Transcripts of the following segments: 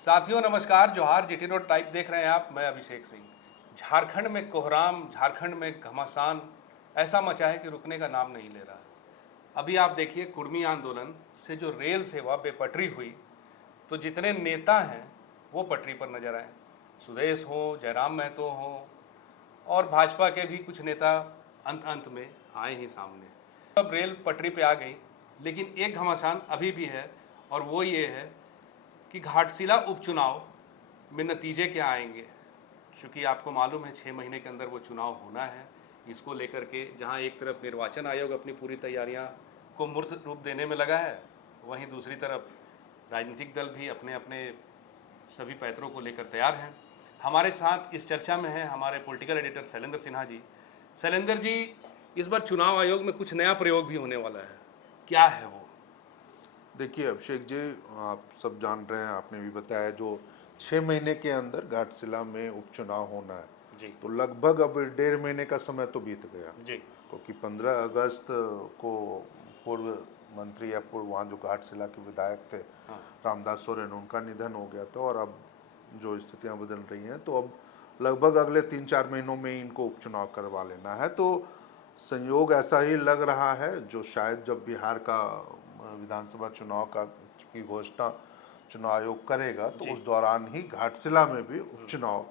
साथियों नमस्कार, जोहार। जीटी रोड टाइप देख रहे हैं आप। मैं अभिषेक सिंह। झारखंड में कोहराम, झारखंड में घमासान ऐसा मचा है कि रुकने का नाम नहीं ले रहा है। अभी आप देखिए, कुर्मी आंदोलन से जो रेल सेवा बेपटरी हुई, तो जितने नेता हैं वो पटरी पर नजर आए। सुदेश हो, जयराम महतो हो और भाजपा के भी कुछ नेता अंत में आए ही सामने। अब रेल पटरी पे आ गई, लेकिन एक घमासान अभी भी है, और वो ये है कि घाटशिला उपचुनाव में नतीजे क्या आएंगे। चूँकि आपको मालूम है 6 महीने के अंदर वो चुनाव होना है। इसको लेकर के जहाँ एक तरफ निर्वाचन आयोग अपनी पूरी तैयारियां को मूर्त रूप देने में लगा है, वहीं दूसरी तरफ राजनीतिक दल भी अपने अपने सभी पैतरों को लेकर तैयार हैं। हमारे साथ इस चर्चा में हैं हमारे पॉलिटिकल एडिटर शैलेंद्र सिन्हा जी। शैलेंद्र जी, इस बार चुनाव आयोग में कुछ नया प्रयोग भी होने वाला है, क्या है वो? देखिए अभिषेक जी, आप सब जान रहे हैं, आपने भी बताया, जो 6 महीने के अंदर घाटशिला में उपचुनाव होना है जी तो लगभग अब 1.5 महीने का समय तो बीत गया, जी क्योंकि 15 अगस्त को पूर्व मंत्री या पूर्व वहाँ जो घाटशिला के विधायक थे हाँ रामदास सोरेन, उनका निधन हो गया था। और अब जो स्थितियाँ बदल रही हैं तो अब लगभग अगले 3-4 महीनों में इनको उपचुनाव करवा लेना है। तो संयोग ऐसा ही लग रहा है, जो शायद जब बिहार का विधानसभा चुनाव की घोषणा चुनाव आयोग करेगा तो उस दौरान ही घाटशिला में भी उपचुनाव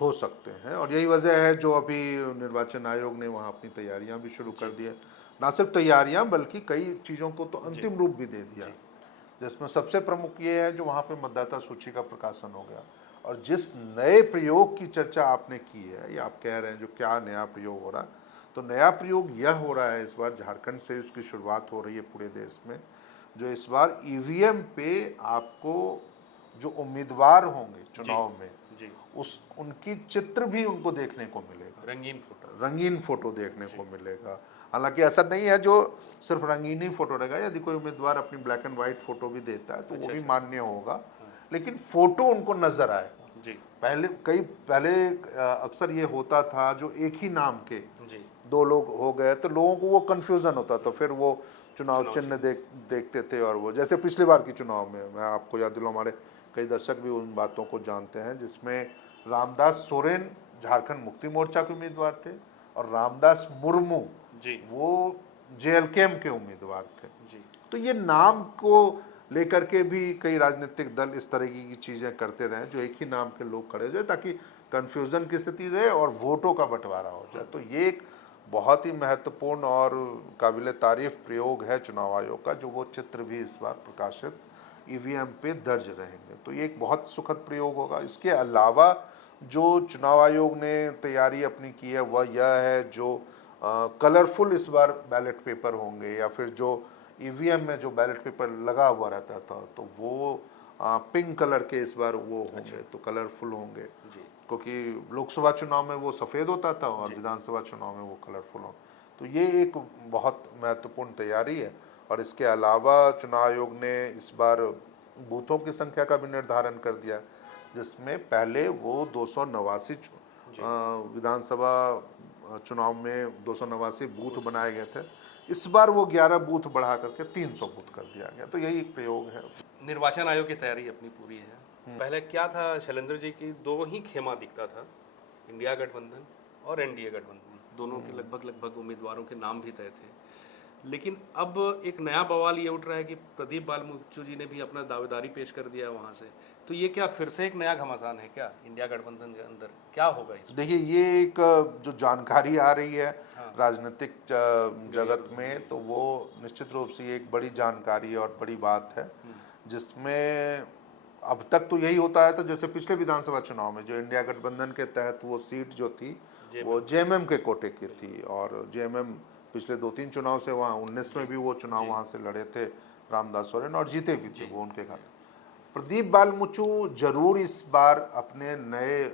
हो सकते हैं। और यही वजह है जो अभी निर्वाचन आयोग ने वहाँ अपनी तैयारियां भी शुरू कर दी है। ना सिर्फ तैयारियां बल्कि कई चीज़ों को तो अंतिम रूप भी दे दिया, जिसमें सबसे प्रमुख ये है जो वहाँ पे मतदाता सूची का प्रकाशन हो गया। और जिस नए प्रयोग की चर्चा आपने की है, या आप कह रहे हैं जो क्या नया प्रयोग हो रहा है, तो नया प्रयोग यह हो रहा है, इस बार झारखंड से उसकी शुरुआत हो रही है पूरे देश में, जो इस बार ईवीएम पे आपको जो उम्मीदवार होंगे चुनाव में उनकी चित्र भी उनको देखने को मिलेगा, रंगीन फोटो देखने को मिलेगा। हालांकि ऐसा नहीं है जो सिर्फ रंगीन ही फोटो रहेगा, यदि कोई उम्मीदवार अपनी ब्लैक एंड व्हाइट फोटो भी देता है तो वो भी मान्य होगा, लेकिन फोटो उनको नजर आएगा। पहले अक्सर ये होता था जो एक ही नाम के दो लोग हो गए तो लोगों को वो कंफ्यूजन होता था, फिर वो चुनाव चिन्ह देखते थे। और वो जैसे पिछली बार की चुनाव में, मैं आपको याद दिलाऊं, हमारे कई दर्शक भी उन बातों को जानते हैं, जिसमें रामदास सोरेन झारखंड मुक्ति मोर्चा के उम्मीदवार थे और रामदास मुर्मू वो जेएलकेएम के उम्मीदवार थे। तो ये नाम को लेकर के भी कई राजनीतिक दल इस तरह की चीजें करते रहे, जो एक ही नाम के लोग खड़े हो जाए ताकि कंफ्यूजन की स्थिति रहे और वोटों का बंटवारा हो जाए। तो ये एक बहुत ही महत्वपूर्ण और काबिल तारीफ प्रयोग है चुनाव आयोग का, जो वो चित्र भी इस बार प्रकाशित ईवीएम पे दर्ज रहेंगे। तो ये एक बहुत सुखद प्रयोग होगा। इसके अलावा जो चुनाव आयोग ने तैयारी अपनी की है वह यह है, जो कलरफुल इस बार बैलेट पेपर होंगे, या फिर जो ईवीएम में जो बैलेट पेपर लगा हुआ रहता था तो वो पिंक कलर के इस बार वो होंगे, तो कलरफुल होंगे, क्योंकि लोकसभा चुनाव में वो सफ़ेद होता था और विधानसभा चुनाव में वो कलरफुल हो। तो ये एक बहुत महत्वपूर्ण तैयारी है। और इसके अलावा चुनाव आयोग ने इस बार बूथों की संख्या का भी निर्धारण कर दिया, जिसमें पहले वो 289 विधानसभा चुनाव में 289 बूथ बनाए गए थे, इस बार वो 11 बूथ बढ़ा करके 300 बूथ कर दिया गया। तो यही एक प्रयोग है। निर्वाचन आयोग की तैयारी अपनी पूरी है। पहले क्या था शैलेंद्र जी की, दो ही खेमा दिखता था, इंडिया गठबंधन और एनडीए गठबंधन, दोनों के लगभग उम्मीदवारों के नाम भी तय थे। लेकिन अब एक नया बवाल ये उठ रहा है कि प्रदीप बाल मुचु जी ने भी अपना दावेदारी पेश कर दिया है वहाँ से। तो ये क्या फिर से एक नया घमासान है क्या इंडिया गठबंधन के अंदर? क्या होगा इसमें? देखिए, ये एक जो जानकारी आ रही है राजनीतिक जगत में, तो वो निश्चित रूप से एक बड़ी जानकारी और बड़ी बात है, जिसमें अब तक तो यही होता है। तो जैसे पिछले विधानसभा चुनाव में जो इंडिया गठबंधन के तहत वो सीट जो थी वो जेएमएम के कोटे की थी, और जेएमएम पिछले 2-3 चुनाव से वहाँ 19 में भी वो चुनाव वहाँ से लड़े थे रामदास सोरेन, और जीते भी थे वो उनके खाते। प्रदीप बाल मुचु जरूर इस बार अपने नए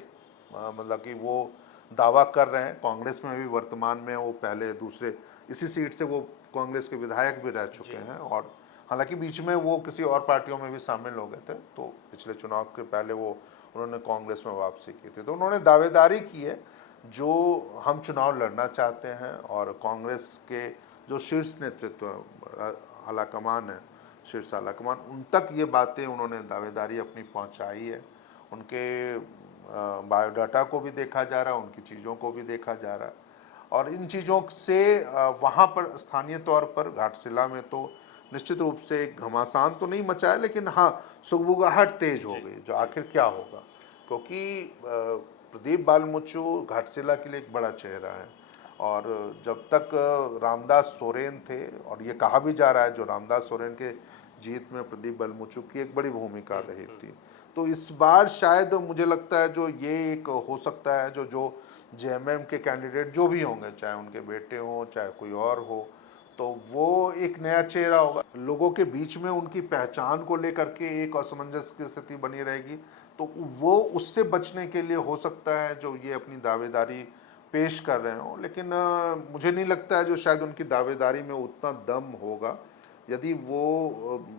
मतलब कि वो दावा कर रहे हैं। कांग्रेस में भी वर्तमान में वो पहले दूसरे इसी सीट से वो कांग्रेस के विधायक भी रह चुके हैं, और हालांकि बीच में वो किसी और पार्टियों में भी शामिल हो गए थे। तो पिछले चुनाव के पहले वो उन्होंने कांग्रेस में वापसी की थी। तो उन्होंने दावेदारी की है जो हम चुनाव लड़ना चाहते हैं, और कांग्रेस के जो शीर्ष नेतृत्व आलाकमान है, शीर्ष आलाकमान, उन तक ये बातें उन्होंने दावेदारी अपनी पहुंचाई है। उनके बायोडाटा को भी देखा जा रहा है, उनकी चीज़ों को भी देखा जा रहा है, और इन चीज़ों से वहाँ पर स्थानीय तौर पर घाटशिला में तो निश्चित रूप से एक घमासान तो नहीं मचा है, लेकिन हाँ सुगबुगाहट तेज हो गई, जो आखिर क्या होगा, क्योंकि प्रदीप बालमुचु घाटशिला के लिए एक बड़ा चेहरा है। और जब तक रामदास सोरेन थे, और ये कहा भी जा रहा है जो रामदास सोरेन के जीत में प्रदीप बालमुचु की एक बड़ी भूमिका रही थी, तो इस बार शायद मुझे लगता है जो ये एक हो सकता है जो जेएमएम के कैंडिडेट जो भी होंगे, चाहे उनके बेटे हों चाहे कोई और हो, तो वो एक नया चेहरा होगा। लोगों के बीच में उनकी पहचान को लेकर के एक असमंजस की स्थिति बनी रहेगी, तो वो उससे बचने के लिए हो सकता है जो ये अपनी दावेदारी पेश कर रहे हो, लेकिन मुझे नहीं लगता है जो शायद उनकी दावेदारी में उतना दम होगा यदि वो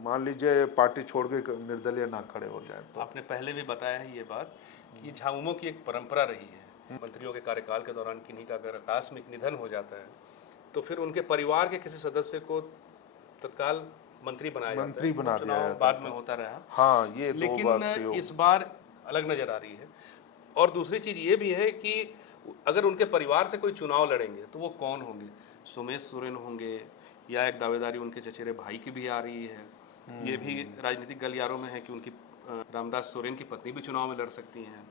मान लीजिए पार्टी छोड़ के निर्दलीय ना खड़े हो जाए तो। आपने पहले भी बताया है ये बात कि झामुमो की एक परंपरा रही है, मंत्रियों के कार्यकाल के दौरान किन्हीं का अगर आकस्मिक निधन हो जाता है तो फिर उनके परिवार के किसी सदस्य को तत्काल मंत्री बनाया जाता है। बना दिया चुनाव जाता बाद में होता रहा, हाँ, ये लेकिन इस बार अलग नजर आ रही है। और दूसरी चीज ये भी है कि अगर उनके परिवार से कोई चुनाव लड़ेंगे तो वो कौन होंगे? सोमेश सोरेन होंगे, या एक दावेदारी उनके चचेरे भाई की भी आ रही है, ये भी राजनीतिक गलियारों में है कि उनकी रामदास सोरेन की पत्नी भी चुनाव में लड़ सकती हैं।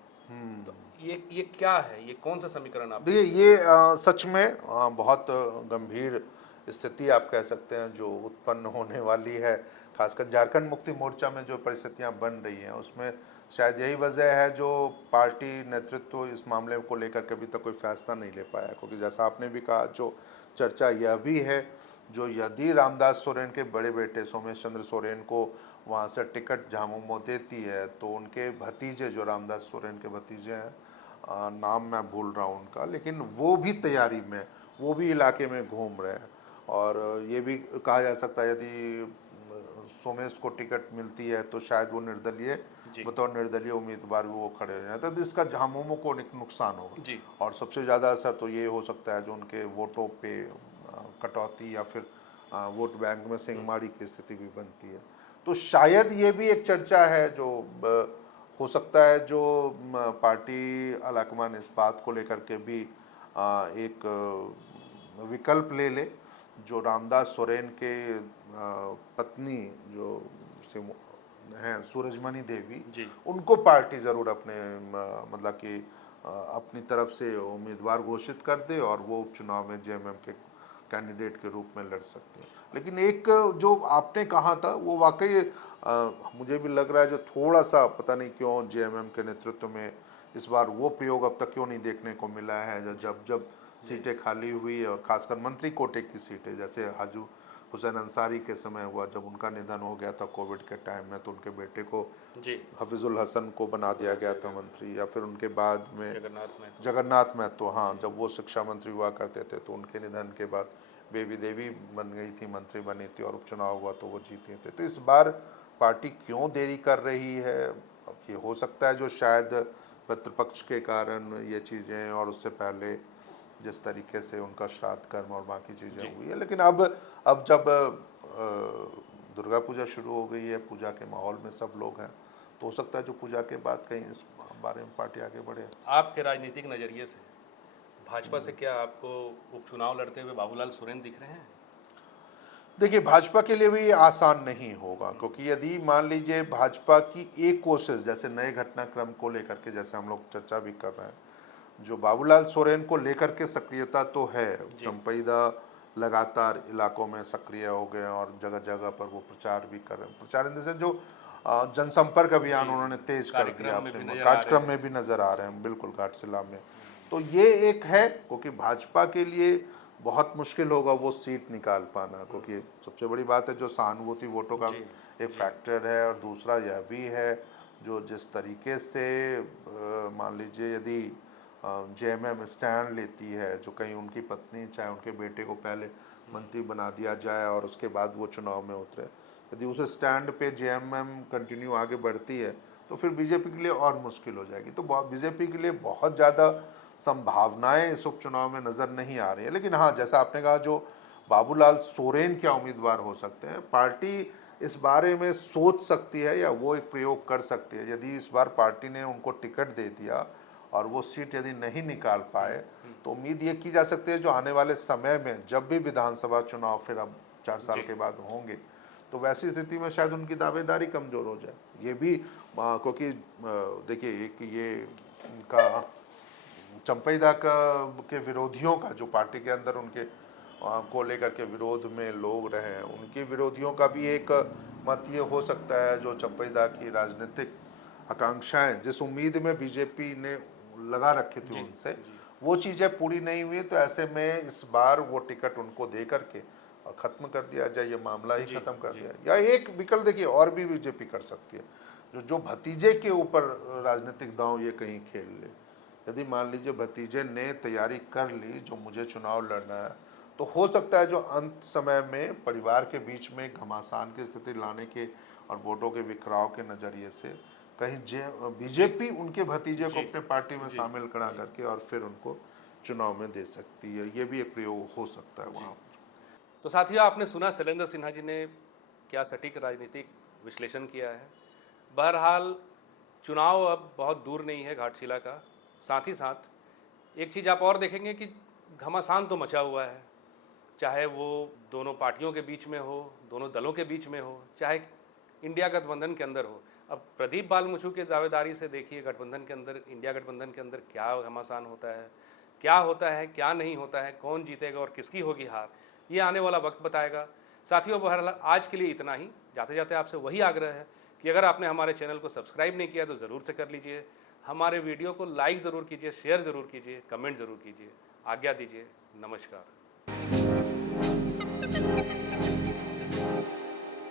तो ये क्या है, ये कौन सा समीकरण आप देखिए, ये सच में बहुत गंभीर स्थिति आप कह सकते हैं जो उत्पन्न होने वाली है, खासकर झारखंड मुक्ति मोर्चा में जो परिस्थितियां बन रही हैं उसमें शायद यही वजह है जो पार्टी नेतृत्व इस मामले को लेकर के अभी तक कोई फैसला नहीं ले पाया, क्योंकि जैसा आपने भी कहा जो चर्चा यह भी है जो यदि रामदास सोरेन के बड़े बेटे सोमेश चंद्र सोरेन को वहाँ से टिकट झामुमो देती है तो उनके भतीजे जो रामदास सोरेन के भतीजे हैं, नाम मैं भूल रहा हूँ उनका, लेकिन वो भी तैयारी में, वो भी इलाके में घूम रहे हैं। और ये भी कहा जा सकता है यदि सोमेश को टिकट मिलती है तो शायद वो निर्दलीय बतौर निर्दलीय उम्मीदवार भी वो खड़े हो जाए, तो इसका झामुमो को नुकसान होगा। और सबसे ज़्यादा असर तो ये हो सकता है जो उनके वोटों पे कटौती या फिर वोट बैंक में सिंहमाड़ी की स्थिति भी बनती है। तो शायद ये भी एक चर्चा है जो हो सकता है जो पार्टी आलाकमान इस बात को लेकर के भी एक विकल्प ले ले, जो रामदास सोरेन के पत्नी जो हैं सूरजमणि देवी, उनको पार्टी ज़रूर अपने मतलब कि अपनी तरफ से उम्मीदवार घोषित कर दे और वो उपचुनाव में जेएमएम के कैंडिडेट के रूप में लड़ सकते हैं। लेकिन एक जो आपने कहा था वो वाकई मुझे भी लग रहा है जो थोड़ा सा पता नहीं क्यों जेएमएम के नेतृत्व में इस बार वो प्रयोग अब तक क्यों नहीं देखने को मिला है, जब सीटें खाली हुई और खासकर मंत्री कोटे की सीटें, जैसे हाजू हुसैन अंसारी के समय हुआ जब उनका निधन हो गया था कोविड के टाइम में, तो उनके बेटे को हफीजुल हसन को बना दिया गया था मंत्री, या फिर उनके बाद में जगन्नाथ महतो, हाँ, जब वो शिक्षा मंत्री हुआ करते थे तो उनके निधन के बाद बेबी देवी बन गई थी, मंत्री बनी थी और उपचुनाव हुआ तो वो जीते थे। तो इस बार पार्टी क्यों देरी कर रही है? अब ये हो सकता है जो शायद प्रतिपक्ष के कारण ये चीज़ें, और उससे पहले जिस तरीके से उनका श्राद्ध कर्म और बाकी चीज़ें हुई है, लेकिन अब जब दुर्गा पूजा शुरू हो गई है, पूजा के माहौल में सब लोग हैं, तो हो सकता है जो पूजा के बाद कहीं इस बारे में पार्टी आगे बढ़े। आपके राजनीतिक नज़रिए से भाजपा से क्या आपको उपचुनाव लड़ते हुए बाबूलाल सोरेन दिख रहे हैं? देखिए, भाजपा के लिए भी ये आसान नहीं होगा, क्योंकि यदि मान लीजिए भाजपा की एक कोशिश, जैसे नए घटनाक्रम को लेकर के जैसे हम लोग चर्चा भी कर रहे हैं, जो बाबूलाल सोरेन को लेकर के सक्रियता तो है, चंपईदा लगातार इलाकों में सक्रिय हो गए और जगह जगह पर वो प्रचार भी कर रहे हैं। प्रचार इन से जो जनसंपर्क अभियान उन्होंने तेज कर दिया, कार्यक्रम में भी नजर आ रहे हैं, बिल्कुल घाटशिला में। तो ये एक है, क्योंकि भाजपा के लिए बहुत मुश्किल होगा वो सीट निकाल पाना, क्योंकि सबसे बड़ी बात है जो सहानुभूति वोटों का एक फैक्टर है, और दूसरा यह भी है जो जिस तरीके से मान लीजिए यदि जेएमएम स्टैंड लेती है, जो कहीं उनकी पत्नी चाहे उनके बेटे को पहले मंत्री बना दिया जाए और उसके बाद वो चुनाव में उतरे, यदि उस स्टैंड पे जेएमएम कंटिन्यू आगे बढ़ती है तो फिर बीजेपी के लिए और मुश्किल हो जाएगी। तो बीजेपी के लिए बहुत ज़्यादा संभावनाएं इस उपचुनाव में नज़र नहीं आ रही है। लेकिन हाँ, जैसा आपने कहा जो बाबूलाल सोरेन क्या उम्मीदवार हो सकते हैं, पार्टी इस बारे में सोच सकती है या वो एक प्रयोग कर सकती है। यदि इस बार पार्टी ने उनको टिकट दे दिया और वो सीट यदि नहीं निकाल पाए तो उम्मीद ये की जा सकती है जो आने वाले समय में जब भी विधानसभा चुनाव फिर अब 4 साल के बाद होंगे तो वैसी स्थिति में शायद उनकी दावेदारी कमज़ोर हो जाए। ये भी क्योंकि देखिए एक ये उनका चंपईदा के विरोधियों का जो पार्टी के अंदर उनके को लेकर के विरोध में लोग रहे हैं, उनके विरोधियों का भी एक मत ये हो सकता है जो चंपईदा की राजनीतिक आकांक्षाएं जिस उम्मीद में बीजेपी ने लगा रखी थी उनसे, वो चीज़ें पूरी नहीं हुई, तो ऐसे में इस बार वो टिकट उनको दे करके खत्म कर दिया जाए, ये मामला ही खत्म कर दिया। या एक विकल्प देखिए और भी बीजेपी कर सकती है, जो भतीजे के ऊपर राजनीतिक दांव ये कहीं खेल ले। यदि मान लीजिए भतीजे ने तैयारी कर ली जो मुझे चुनाव लड़ना है, तो हो सकता है जो अंत समय में परिवार के बीच में घमासान की स्थिति लाने के और वोटों के विखराव के नज़रिए से कहीं बीजेपी उनके भतीजे को अपने पार्टी में शामिल करा करके और फिर उनको चुनाव में दे सकती है। ये भी एक प्रयोग हो सकता है वहाँ। तो साथियों, आपने सुना शैलेंद्र सिन्हा जी ने क्या सटीक राजनीतिक विश्लेषण किया है। बहरहाल चुनाव अब बहुत दूर नहीं है घाटशिला का। साथ ही साथ एक चीज़ आप और देखेंगे कि घमासान तो मचा हुआ है, चाहे वो दोनों पार्टियों के बीच में हो, दोनों दलों के बीच में हो, चाहे इंडिया गठबंधन के अंदर हो। अब प्रदीप बालमुछू के दावेदारी से देखिए गठबंधन के अंदर, इंडिया गठबंधन के अंदर क्या घमासान होता है, क्या नहीं होता है, कौन जीतेगा और किसकी होगी हार, ये आने वाला वक्त बताएगा। साथियों, बहरहाल आज के लिए इतना ही। जाते जाते आपसे वही आग्रह है कि अगर आपने हमारे चैनल को सब्सक्राइब नहीं किया तो ज़रूर से कर लीजिए। हमारे वीडियो को लाइक ज़रूर कीजिए, शेयर ज़रूर कीजिए, कमेंट ज़रूर कीजिए। आज्ञा दीजिए। नमस्कार।